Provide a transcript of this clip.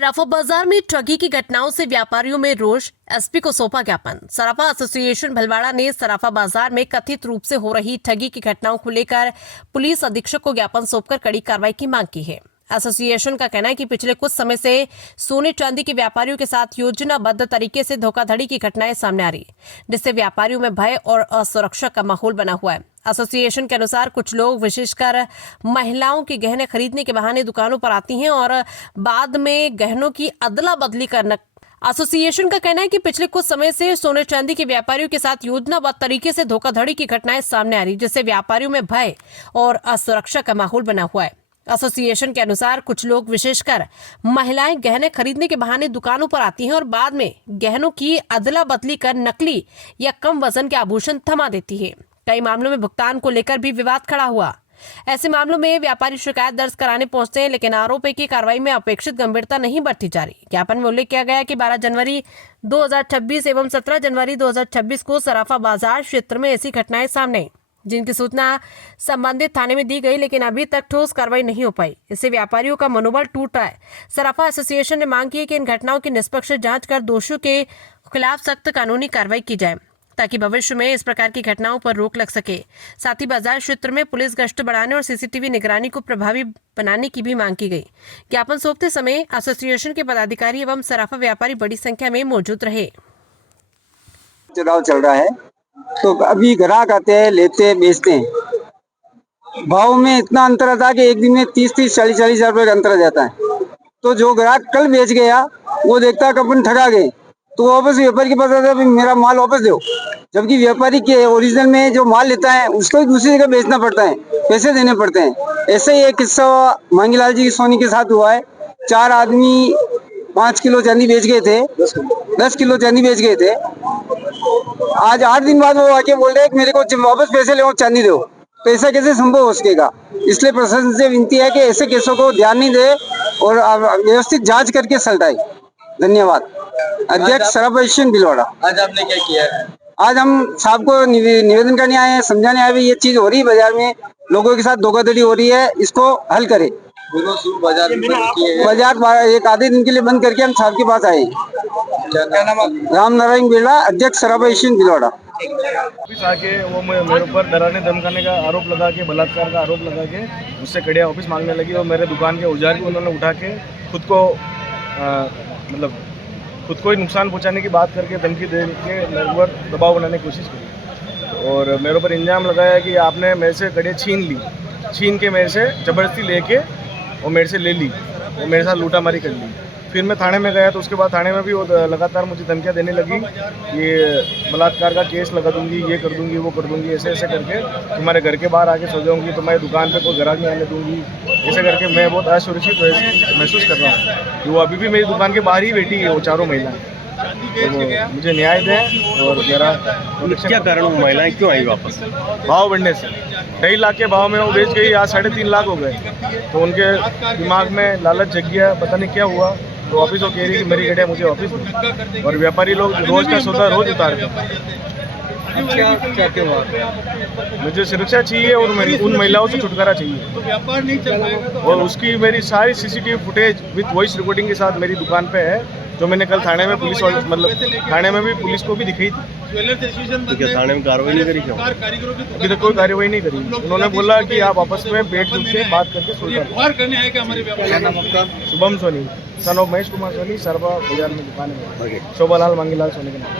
सराफा बाजार में ठगी की घटनाओं से व्यापारियों में रोष, एसपी को सौंपा ज्ञापन। सराफा एसोसिएशन भलवाड़ा ने सराफा बाजार में कथित रूप से हो रही ठगी की घटनाओं को लेकर पुलिस अधीक्षक को ज्ञापन सौंपकर कड़ी कार्रवाई की मांग की है। एसोसिएशन का कहना है कि पिछले कुछ समय से सोने चांदी के व्यापारियों के साथ योजनाबद्ध तरीके से धोखाधड़ी की घटनाएं सामने आ रही, जिससे व्यापारियों में भय और असुरक्षा का माहौल बना हुआ है। एसोसिएशन के अनुसार कुछ लोग विशेषकर महिलाओं के गहने खरीदने के बहाने दुकानों पर आती हैं और बाद में गहनों की अदला बदली करना। एसोसिएशन का कहना है कि पिछले कुछ समय से सोने चांदी के व्यापारियों के साथ योजनाबद्ध तरीके से धोखाधड़ी की घटनाएं सामने आ रही, जिससे व्यापारियों में भय और असुरक्षा का माहौल बना हुआ है। एसोसिएशन के अनुसार कुछ लोग विशेषकर महिलाएं गहने खरीदने के बहाने दुकानों पर आती हैं और बाद में गहनों की अदला बदली कर नकली या कम वजन के आभूषण थमा देती है। कई मामलों में भुगतान को लेकर भी विवाद खड़ा हुआ। ऐसे मामलों में व्यापारी शिकायत दर्ज कराने पहुंचते हैं, लेकिन आरोपी की कार्रवाई में अपेक्षित गंभीरता नहीं बरती जा रही। ज्ञापन में उल्लेख किया गया कि 12 जनवरी 2026 एवं 17 जनवरी 2026 को सराफा बाजार क्षेत्र में ऐसी घटनाएं सामने आई, जिनकी सूचना संबंधित थाने में दी गई, लेकिन अभी तक ठोस कार्रवाई नहीं हो पाई। इससे व्यापारियों का मनोबल टूट रहा है। सराफा एसोसिएशन ने मांग की है कि इन घटनाओं की निष्पक्ष जांच कर दोषियों के खिलाफ सख्त कानूनी कार्रवाई की जाए, ताकि भविष्य में इस प्रकार की घटनाओं पर रोक लग सके। साथ ही बाजार क्षेत्र में पुलिस गश्त बढ़ाने और सीसीटीवी निगरानी को प्रभावी बनाने की भी मांग की गई। ज्ञापन सौंपते समय एसोसिएशन के पदाधिकारी एवं सराफा व्यापारी बड़ी संख्या में मौजूद रहे। चुनाव चल रहा है तो अभी ग्राहक आते हैं, लेते हैं, बेचते हैं। भाव में इतना अंतर आता है कि एक दिन में 30-40 हजार रुपए का अंतर आ जाता है। तो जो ग्राहक कल बेच गया वो देखता है कि अपन ठगा गए, तो वापस व्यापारी के पास आता है, मेरा माल वापस दो। जबकि व्यापारी के ओरिजिनल में जो माल लेता है उसको ही दूसरी जगह बेचना पड़ता है, पैसे देने पड़ते हैं। ऐसे ही एक किस्सा मांगीलाल जी की सोनी के साथ हुआ है। 4 आदमी 5 किलो चांदी बेच गए थे, 10 किलो चांदी बेच गए थे। आज 8 दिन बाद वो आके बोल रहे हैं कि मेरे को वापस पैसे ले चांदी दो। तो ऐसा कैसे संभव हो सकेगा? इसलिए प्रशासन से विनती है कि ऐसे केसों को ध्यान नहीं दे और व्यवस्थित जांच करके सलटाए। धन्यवाद। अध्यक्ष सराफा एसोसिएशन भलवाड़ा। आज आपने क्या किया है? आज हम साहब को निवेदन करने आए हैं, समझाने आए हैं, ये चीज हो रही है बाजार में, लोगों के साथ धोखाधड़ी हो रही है, इसको हल करे। बाजार एक आधे दिन के लिए बंद करके हम साहब के पास आए। क्या नाम आप? राम नारायण बिरला, अध्यक्ष सराफा एसोसिएशन भलवाड़ा। ऑफिस आके वो मेरे ऊपर डराने धमकाने का आरोप लगा के, बलात्कार का आरोप लगा के मुझसे कड़िया ऑफिस मांगने लगी और मेरे दुकान के औजार भी उन्होंने उठा के खुद को ही नुकसान पहुंचाने की बात करके, धमकी दे के मेरे ऊपर दबाव बनाने की कोशिश की और मेरे ऊपर इल्ज़ाम लगाया कि आपने मेरे से कड़िया छीन के मेरे से ज़बरदस्ती लेके और मेरे से ले ली और मेरे साथ लूटामारी कर ली। फिर मैं थाने में गया तो उसके बाद थाने में भी वो लगातार मुझे धमकियाँ देने लगी, ये बलात्कार का केस लगा दूंगी, ये कर दूंगी, वो कर दूंगी, ऐसे ऐसे करके तुम्हारे घर के बाहर आके सो जाऊंगी, तुम्हारी दुकान पे कोई ग्राहक नहीं आने दूंगी। ऐसे करके मैं बहुत असुरक्षित महसूस कर रहा हूँ कि वो अभी भी मेरी दुकान के बाहर ही बैठी है, वो चारों महिलाएं। तो मुझे न्याय दें और मेरा क्या कारण महिलाएं क्यों आई वापस? भाव बढ़ने से 2.5 लाख के भाव में वो बेच गई, आज 3.5 लाख हो गए। तो उनके दिमाग में लालच जग गया, पता नहीं क्या हुआ, तो वापिस वो कह रही कि मेरी गड्ढे मुझे वापस दो। और व्यापारी लोग रोज का सौदा रोज उतारते हैं। मुझे सुरक्षा चाहिए और उन महिलाओं से छुटकारा चाहिए। और उसकी मेरी सारी CCTV footage with voice recording के साथ मेरी दुकान पे है, जो मैंने कल थाने में पुलिस थाने में भी पुलिस को भी दिखाई थी। थाने में कार्रवाई नहीं करी क्या? अभी तक कोई कार्रवाई नहीं करी। उन्होंने बोला कि आप आपस में बैठ के बात करके शुभम सोनी, सन ऑफ महेश कुमार सोनी, सराफा बाजार में दुकान है। शोभालाल मांगीलाल सोनी के नाम।